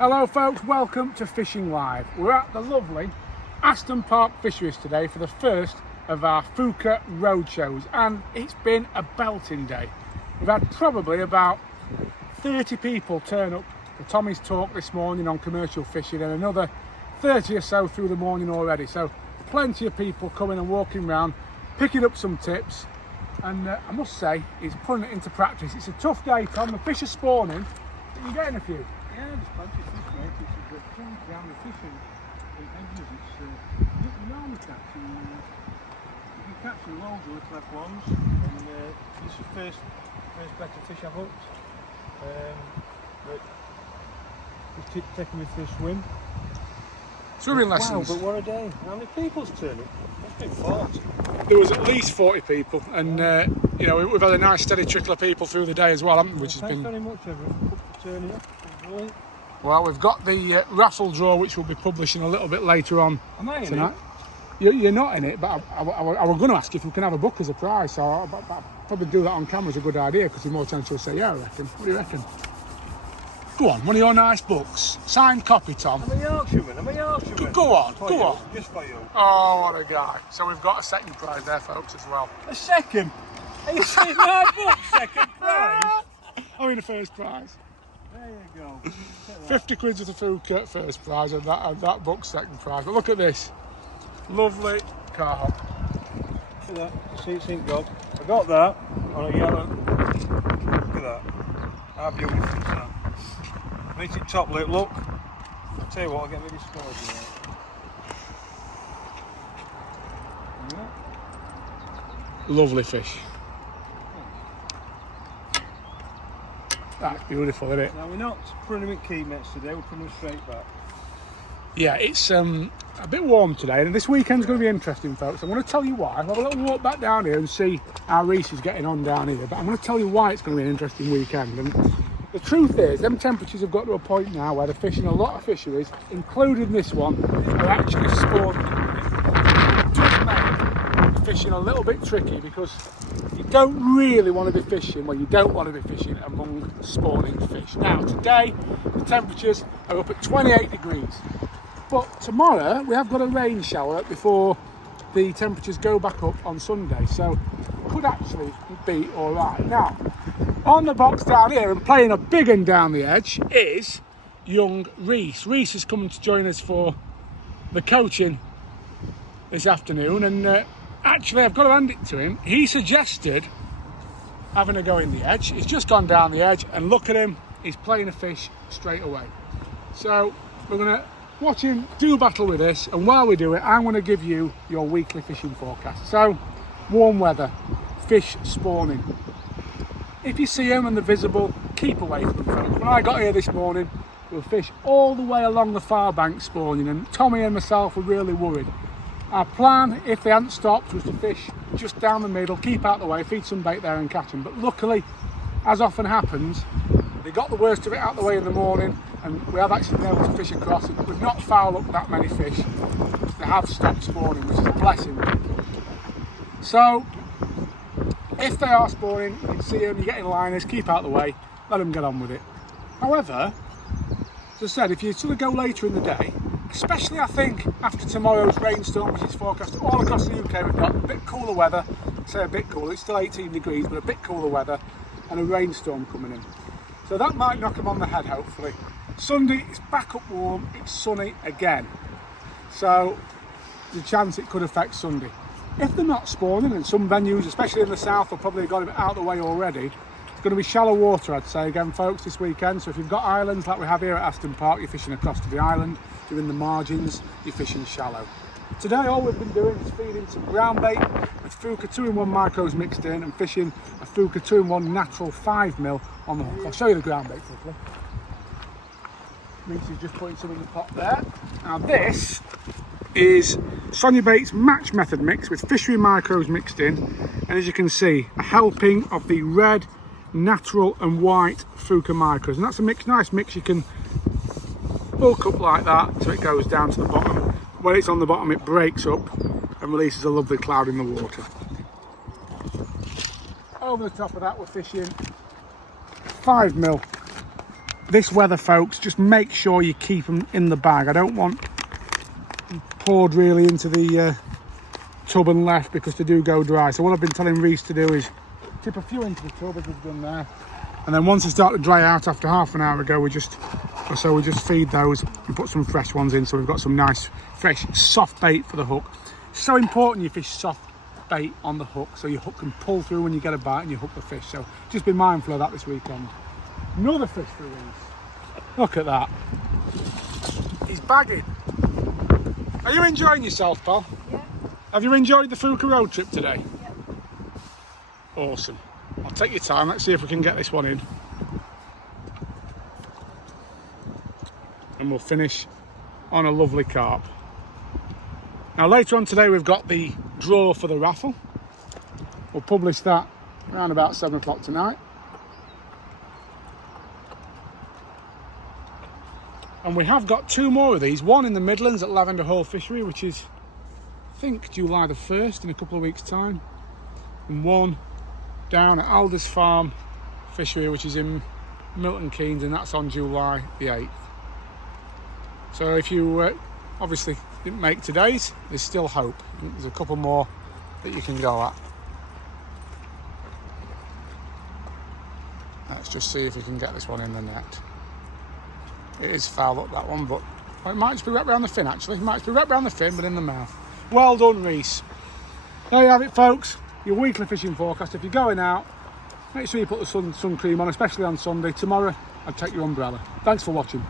Hello folks, welcome to Fishing Live. We're at the lovely Aston Park Fisheries today for the first of our Fjuka Roadshows, and it's been a belting day. We've had probably about 30 people turn up for Tommy's talk this morning on commercial fishing and another 30 or so through the morning already. So plenty of people coming and walking around, picking up some tips, and I must say, he's putting it into practice. It's a tough day, Tom. The fish are spawning, but you're getting a few. Yeah, there's plenty of fish, mate. It's a good thing down the fishing in Edmonds. It's you normally catching, you can catch loads of little F1s, and this is the first better fish I've hooked. But just keep taking me for a swim. Swimming lessons. Wow, but what a day. How many people's turning? There's been 40. There was at least 40 people, and you know, we've had a nice steady trickle of people through the day as well, haven't we? Which has Thanks been very much, everyone, for turning up. well. We've got the raffle draw, which we'll be publishing a little bit later on Am I in tonight. it? You're not in it, but I was going to ask if we can have a book as a prize, so I'll probably do that on camera is a good idea, because you're more chance you'll say yeah, I reckon. What do you reckon? Go on, one of your nice books. Signed copy, Tom. I'm a Yorkshireman. Go on, go on. Just for you. Oh, what a guy. So we've got a second prize there, folks, as well. A second? Are you saying my book, second prize? I mean, the first prize. There you go. 50 quid with the Fjuka first prize, and that book second prize. But look at this. Lovely carp. Look at that. See, it's ink gob. I got that on a yellow. Look at that. How beautiful is that? Makes it top lip, look. I'll tell you what, I'll get rid of scores here. Lovely fish. That's beautiful, isn't it? Now we're not putting them in key nets today, we're putting them straight back. Yeah, it's a bit warm today, and this weekend's going to be interesting, folks. I'm going to tell you why. I'll have a little walk back down here and see how Reese is getting on down here, but I'm going to tell you why it's going to be an interesting weekend. And the truth is, them temperatures have got to a point now where they're fishing a lot of fisheries, including this one, are actually spawning. It does make fishing a little bit tricky, because you don't really want to be fishing, well, you don't want to be fishing among spawning fish. Now, today, the temperatures are up at 28 degrees. But tomorrow, we have got a rain shower before the temperatures go back up on Sunday. So, it could actually be all right. Now, on the box down here and playing a big one down the edge is young Reese. Reese is coming to join us for the coaching this afternoon, and actually I've got to hand it to him. He suggested having a go in the edge. He's just gone down the edge, and look at him, he's playing a fish straight away. So we're going to watch him do battle with this, and while we do it, I'm going to give you your weekly fishing forecast. So, warm weather, fish spawning. If you see them and they're visible, keep away from them, folks. When I got here this morning, there were fish all the way along the far bank spawning, and Tommy and myself were really worried. Our plan, if they hadn't stopped, was to fish just down the middle, keep out the way, feed some bait there and catch them. But luckily, as often happens, they got the worst of it out the way in the morning, and we have actually been able to fish across. We've not fouled up that many fish. They have stopped spawning, which is a blessing. So, if they are spawning, you can see them, you're getting liners, keep out the way, let them get on with it. However, as I said, if you sort of go later in the day, especially I think after tomorrow's rainstorm, which is forecast all across the UK, we've got a bit cooler weather, say a bit cooler, it's still 18 degrees, but a bit cooler weather, and a rainstorm coming in. So that might knock them on the head, hopefully. Sunday, it's back up warm, it's sunny again. So, there's a chance it could affect Sunday. If they're not spawning, in some venues, especially in the south, have probably got it out of the way already, it's going to be shallow water, I'd say, again, folks, this weekend. So if you've got islands like we have here at Aston Park, you're fishing across to the island, you're in the margins, you're fishing shallow. Today, all we've been doing is feeding some ground bait with Fjuka 2-in-1 micros mixed in, and fishing a Fjuka 2-in-1 natural 5mm on the hook. I'll show you the ground bait quickly. Reese is just putting some in the pot there. Now this is Sonia Bates Match Method mix with fishery micros mixed in, and as you can see, a helping of the red, natural and white Fjuka micros, and that's a mix, nice mix. You can bulk up like that so it goes down to the bottom. When it's on the bottom, it breaks up and releases a lovely cloud in the water. Over the top of that, we're fishing 5mm this weather, folks, just make sure you keep them in the bag. I don't want them poured really into the tub and left, because they do go dry. So what I've been telling Reese to do is tip a few into the tub, as we've done there, and then once they start to dry out after half an hour ago, we just feed those and put some fresh ones in, so we've got some nice fresh soft bait for the hook. So important you fish soft bait on the hook, so your hook can pull through when you get a bite and you hook the fish. So just be mindful of that this weekend. Another fish for Reese. Look at that. He's bagging. Are you enjoying yourself, pal? Yeah. Have you enjoyed the Fjuka road trip today? Yeah. Awesome. I'll take your time. Let's see if we can get this one in. And we'll finish on a lovely carp. Now later on today we've got the draw for the raffle. We'll publish that around about 7 o'clock tonight. And we have got 2 more of these. One in the Midlands at Lavender Hall Fishery, which is, I think, July the 1st, in a couple of weeks' time. And one down at Alders Farm Fishery, which is in Milton Keynes, and that's on July the 8th. So if you obviously didn't make today's, there's still hope. There's a couple more that you can go at. Let's just see if we can get this one in the net. It is foul up, that one, but it might just be wrapped around the fin, actually. It might just be wrapped around the fin, but in the mouth. Well done, Reese. There you have it, folks. Your weekly fishing forecast. If you're going out, make sure you put the sun cream on, especially on Sunday. Tomorrow, I'd take your umbrella. Thanks for watching.